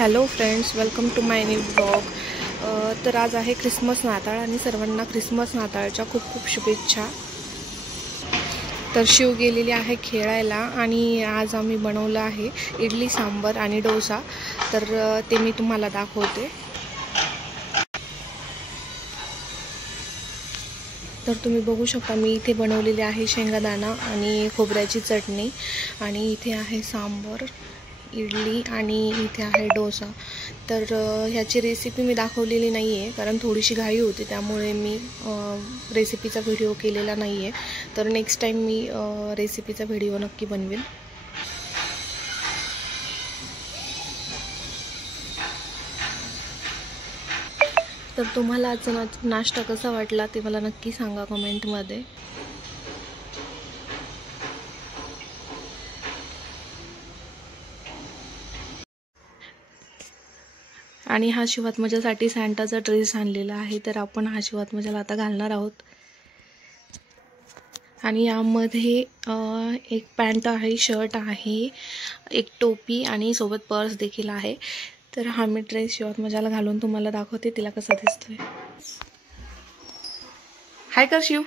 Hello friends, welcome to my new blog. तर आज आहे ख्रिसमस नाताळ आणि सर्वांना ख्रिसमस नाताळच्या खूप खूप शुभेच्छा। तर शिव गेलेली आहे खेळायला आणि आज आम्ही बनवलं आहे इडली सांबर आणि डोसा। तर ते मी तुम्हाला दाखवते। तर तुम्ही बघू शकता मी इथे बनवलेली आहे शेंगादाणा आणि खोबऱ्याची चटणी आणि इथे आहे सांबर, इडली आणि इथे आहे डोसा। तर ह्याची रेसिपी मी दाखवलेली नाही आहे कारण थोडीशी घाई होती, त्यामुळे मी रेसिपीचा व्हिडिओ केलेला नाही आहे। तर नेक्स्ट टाइम मी रेसिपीचा व्हिडिओ नक्की बनवेल। तर तुम्हाला आजचा नाश्ता कसा वाटला ते मला नक्की सांगा कमेंटमध्ये। आणि हा शिवात्मजासाठी सॅन्टाचा ड्रेस आणलेला आहे, तर आपण हा शिवात्मजाला आता घालणार आहोत। आणि यामध्ये एक पॅन्ट आहे, शर्ट आहे, एक टोपी आणि सोबत पर्स देखील आहे। तर हा मी ड्रेस शिवात्मजाला घालून तुम्हाला दाखवते तिला कसा दिसतोय। हाय कर शिव।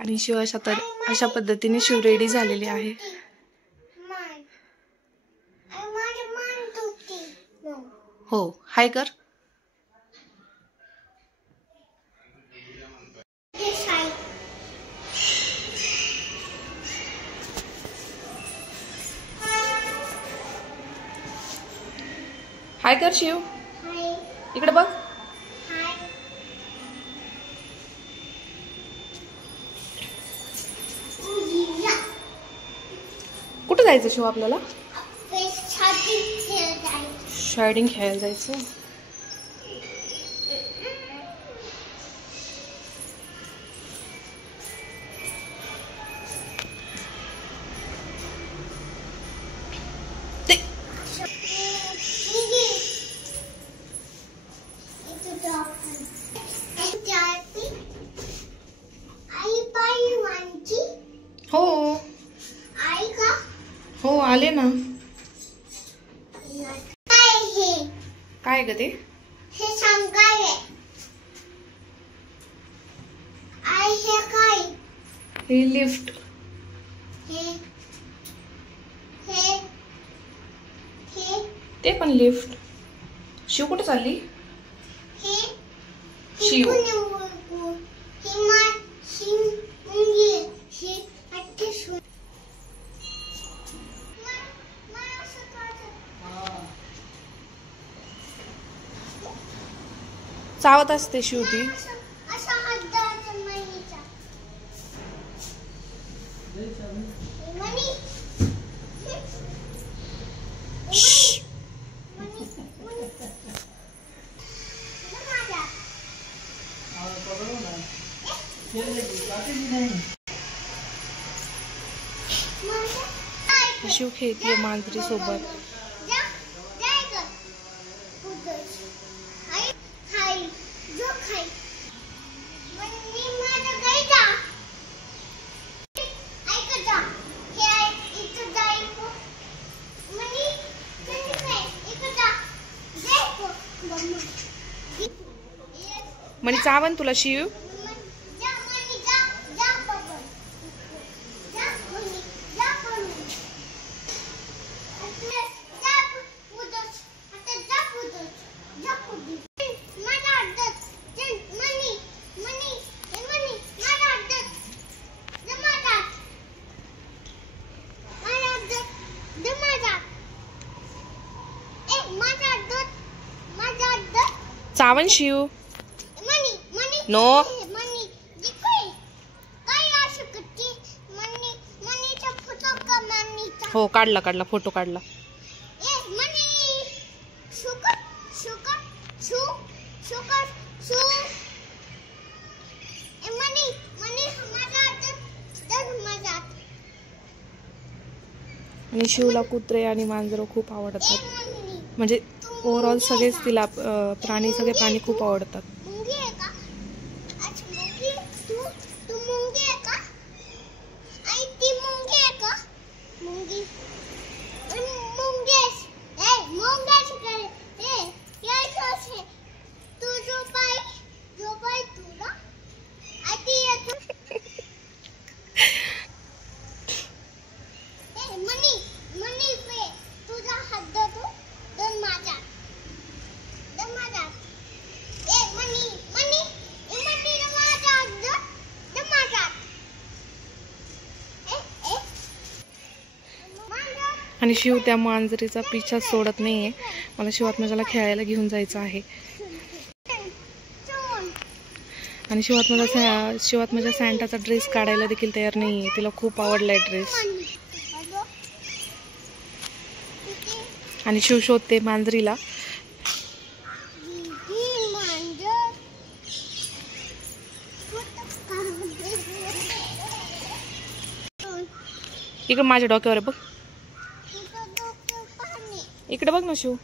आणि शिव अशा पद्धतीने शिव रेडी झालेली आहे। हो, हाय कर। हाय कर शिव, इकडे बघ। कुठे जायचं शिव आपल्याला? शायडिंग खेळायला जायचं। हो हो, आले ना। काय ग ते? हे सांग काय आहे? हे काय? हे लिफ्ट। ते पण लिफ्ट। शिव कुठे चालली? शिव चावत असते शिव ती। शिव खेळतीये मांजरी सोबत। म्हणे चावन तुला शिव। चावन शिव। नो हो, काढला फोटो काढला। आणि शिवला कुत्रे आणि मांजरं खूप आवडतात, म्हणजे ओव्हरऑल सगळेच तिला प्राणी खूप आवडतात। मुंगी आणि शिव त्या मांजरीचा पिछा सोडत नाहीये. मला शिवात्मजाला खेळायला घेऊन जायचं आहे. आणि शिवात्मजा सॅन्टाचा ड्रेस काढायला देखील तयार नाहीये. तिला खूप आवडलाय ड्रेस. आणि शिव शोधते मांजरीला. इकडे माझ्या डोक्यावर बघ. इकडे बघ ना शिव.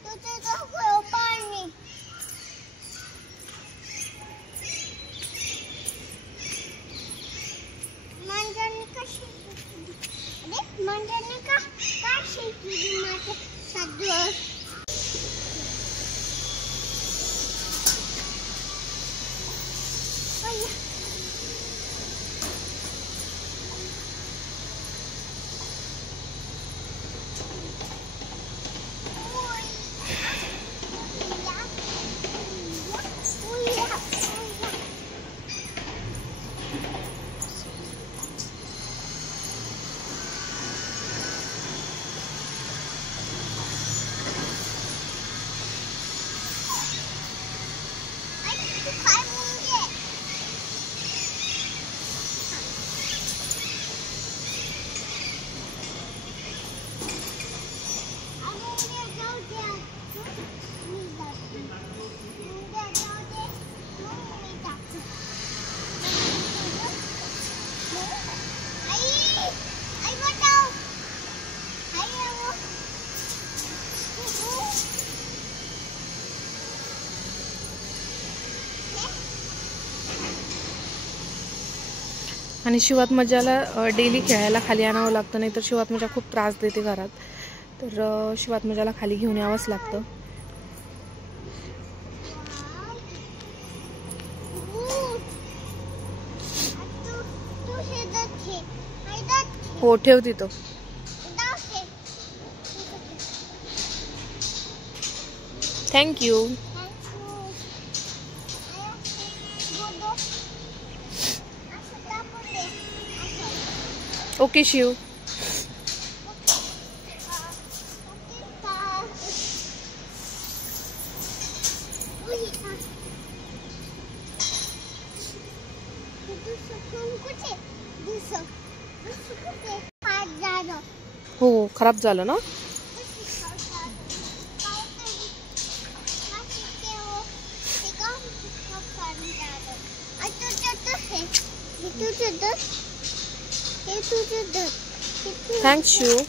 आणि शिवात्मजाला डेली खेळायला खाली आणावं लागतं, नाही तर शिवात्मजा खूप त्रास देते घरात. तर शिवात्मजाला खाली घेऊन यावंच लागतं. हो ठेव तिथं. थँक्यू. ओके शिव. हो खराब झालं ना. थँक्स शिव.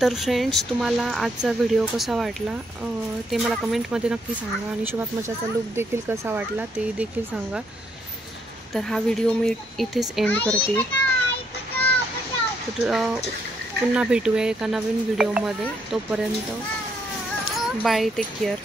तर फ्रेंड्स, तुम्हाला आजचा व्हिडिओ कसा वाटला ते मला कमेंटमध्ये नक्की सांगा. आणि शिवात्मजाचा लुक देखील कसा वाटला ते देखील सांगा. तर हा व्हिडिओ मी इथेच एंड करते. तर पुन्हा भेटूया एका नवीन व्हिडिओमध्ये. तोपर्यंत बाय, टेक केअर.